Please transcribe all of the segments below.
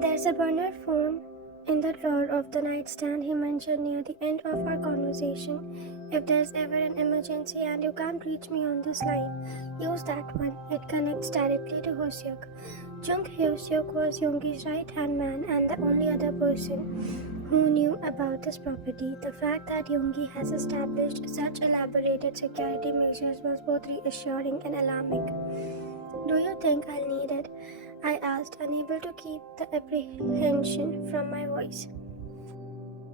There's a burner phone in the drawer of the nightstand he mentioned near the end of our conversation. If there's ever an emergency and you can't reach me on this line, use that one. It connects directly to Hoseok. Jung Hyuk was Yoongi's right-hand man and the only other person who knew about this property. The fact that Yoongi has established such elaborated security measures was both reassuring and alarming. Do you think I'll need it? I asked, unable to keep the apprehension from my voice.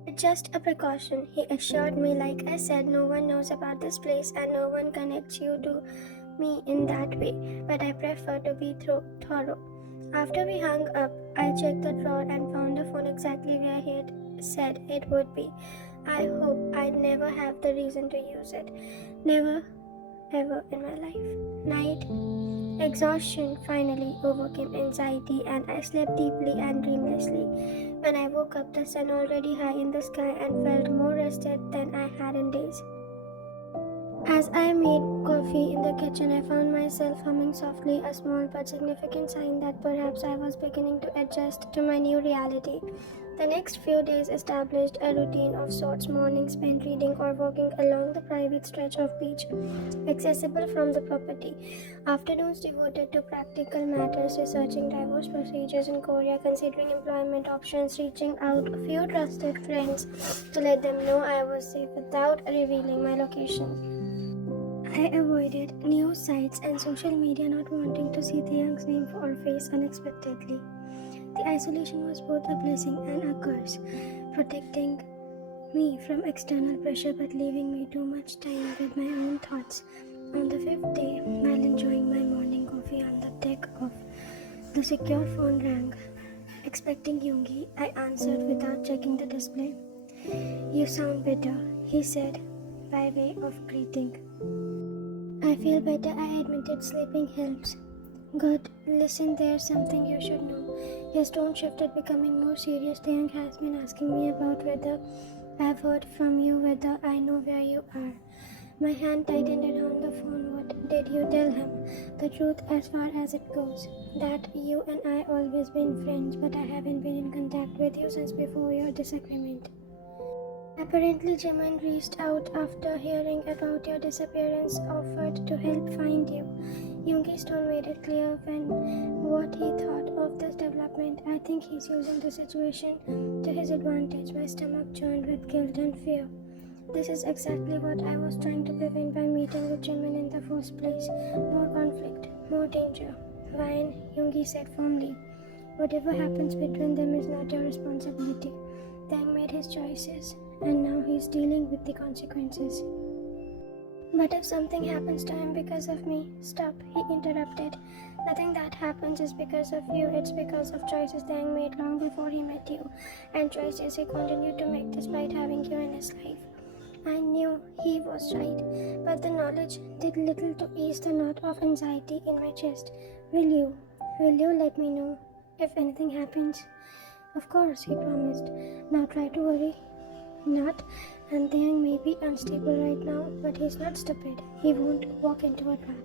It's just a precaution, he assured me. Like I said, no one knows about this place and no one connects you to me in that way, but I prefer to be thorough. After we hung up, I checked the drawer and found the phone exactly where he had said it would be. I hope I'd never have the reason to use it. Never, ever in my life. Night. Exhaustion finally overcame anxiety, and I slept deeply and dreamlessly. When I woke up, the sun already high in the sky and felt more rested than I had in days. As I made coffee in the kitchen, I found myself humming softly, a small but significant sign that perhaps I was beginning to adjust to my new reality. The next few days established a routine of sorts, mornings spent reading or walking along the private stretch of beach accessible from the property, afternoons devoted to practical matters, researching divorce procedures in Korea, considering employment options, reaching out a few trusted friends to let them know I was safe without revealing my location. I avoided news sites and social media, not wanting to see the young's name or face unexpectedly. The isolation was both a blessing and a curse, protecting me from external pressure but leaving me too much time with my own thoughts. On the fifth day, while enjoying my morning coffee on the deck of the secure phone rang. Expecting Yoongi, I answered without checking the display. "You sound better," he said, by way of greeting. "I feel better," I admitted. "Sleeping helps." "Good. Listen, there's something you should know." His tone shifted, becoming more serious. Taeyang has been asking me about whether I've heard from you, whether I know where you are. My hand tightened around the phone. "What did you tell him?" "The truth as far as it goes. That you and I always been friends, but I haven't been in contact with you since before your disagreement. Apparently, Jimin reached out after hearing about your disappearance, offered to help find you." Yoongi's tone made it clear what he thought of this development. "I think he's using the situation to his advantage." My stomach churned with guilt and fear. This is exactly what I was trying to prevent by meeting with Jimin in the first place. More conflict, more danger. "Fine," Yoongi said firmly. "Whatever happens between them is not your responsibility. Tang made his choices, and now he's dealing with the consequences." "But if something happens to him because of me—" "Stop," he interrupted. "Nothing that happens is because of you. It's because of choices Tang made long before he met you, and choices he continued to make despite having you in his life." I knew he was right, but the knowledge did little to ease the knot of anxiety in my chest. Will you let me know if anything happens?" "Of course," he promised. "Now try to worry not, and Taeyang may be unstable right now, but he's not stupid. He won't walk into a trap."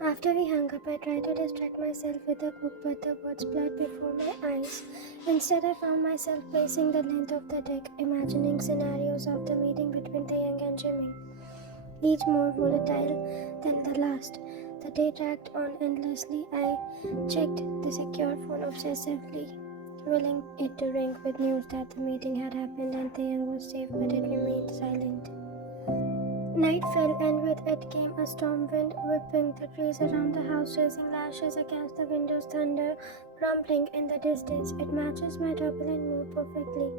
After we hung up, I tried to distract myself with a book, but the words blurred before my eyes. Instead, I found myself pacing the length of the deck, imagining scenarios of the meeting between Taeyang and Jimmy, each more volatile than the last. The day dragged on endlessly. I checked the secure phone obsessively, willing it to ring with news that the meeting had happened and Taeyang was safe, but it remained silent. Night fell, and with it came a storm wind, whipping the trees around the house, raising lashes against the windows, thunder rumbling in the distance. It matches my turbulent mood perfectly.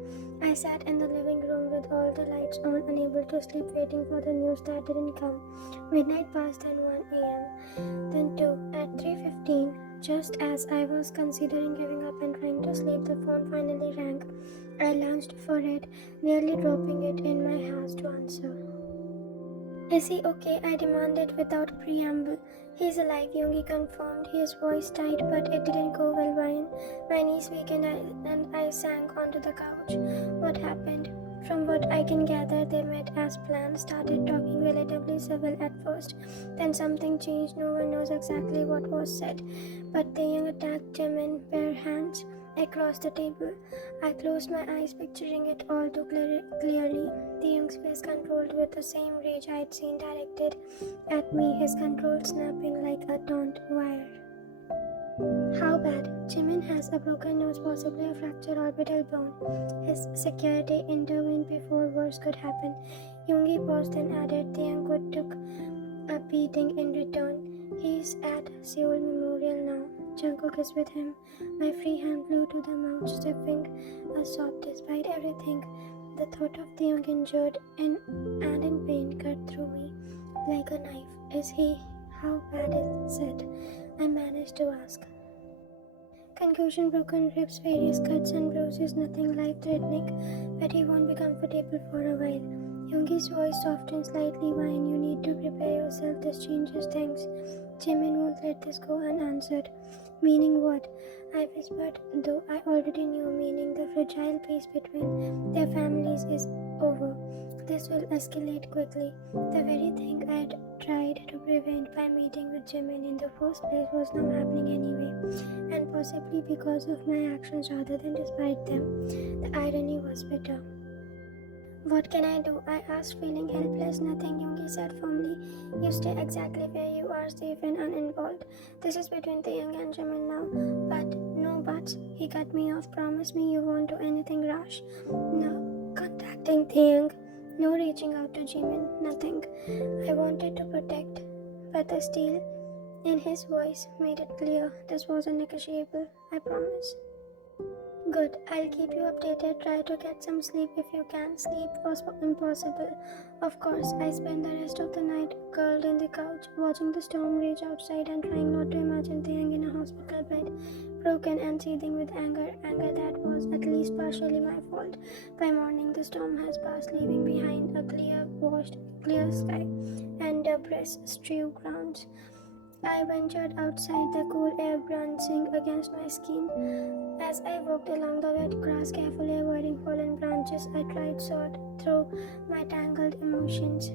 I sat in the living room with all the lights on, unable to sleep, waiting for the news that didn't come. Midnight passed, then 1 a.m., then 2. At 3:15, just as I was considering giving up and trying to sleep, the phone finally rang. I lunged for it, nearly dropping it in my hands to answer. "Is he okay?" I demanded without preamble. "He's alive," Yoongi confirmed, his voice tight, but it didn't go well. My knees weakened and I sank onto the couch. "What happened?" From what I can gather, they met as planned, started talking relatively civil at first. Then something changed. No one knows exactly what was said, but Taeyang attacked Jimin I crossed the table. I closed my eyes, picturing it all too clearly. The young's face controlled with the same rage I'd seen directed at me, his control snapping like a taut wire. How bad? Jimin has a broken nose, possibly a fractured orbital bone. His security intervened before worse could happen. Yoongi paused and added, the young took a beating in return. He's at Seoul Memorial now. Jungkook is with him. My free hand flew to the mouth, stifling a sob. Despite everything, the thought of the young injured and in pain cut through me like a knife. Is he? How bad is it? I managed to ask. Concussion, broken ribs, various cuts and bruises, nothing life-threatening, but he won't be comfortable for a while. Yoongi's voice softened slightly. Wine, you need to prepare yourself. This changes things. Jimin won't let this go unanswered. Meaning what? I whispered, though I already knew. Meaning the fragile peace between their families is over. This will escalate quickly. The very thing I'd tried to prevent by meeting with Jimin in the first place was now happening anyway, and possibly because of my actions rather than despite them. The irony was bitter. What can I do? I asked, feeling helpless. Nothing, Yoongi said firmly. You stay exactly where you are, safe and uninvolved. This is between the young and Jimin now. But, no buts. He cut me off. Promise me you won't do anything rash. No contacting the young. No reaching out to Jimin. Nothing. I wanted to protect, but the steel in his voice made it clear this wasn't negotiable. I promise. Good. I'll keep you updated. Try to get some sleep if you can. Sleep was impossible. Of course, I spent the rest of the night curled in the couch, watching the storm rage outside and trying not to imagine Thing in a hospital bed, broken and seething with anger that was at least partially my fault. By morning, the storm has passed, leaving behind a clear sky and debris strewn grounds. I ventured outside, the cool air bruising against my skin. As I walked along the wet grass, carefully avoiding fallen branches, I tried to sort through my tangled emotions.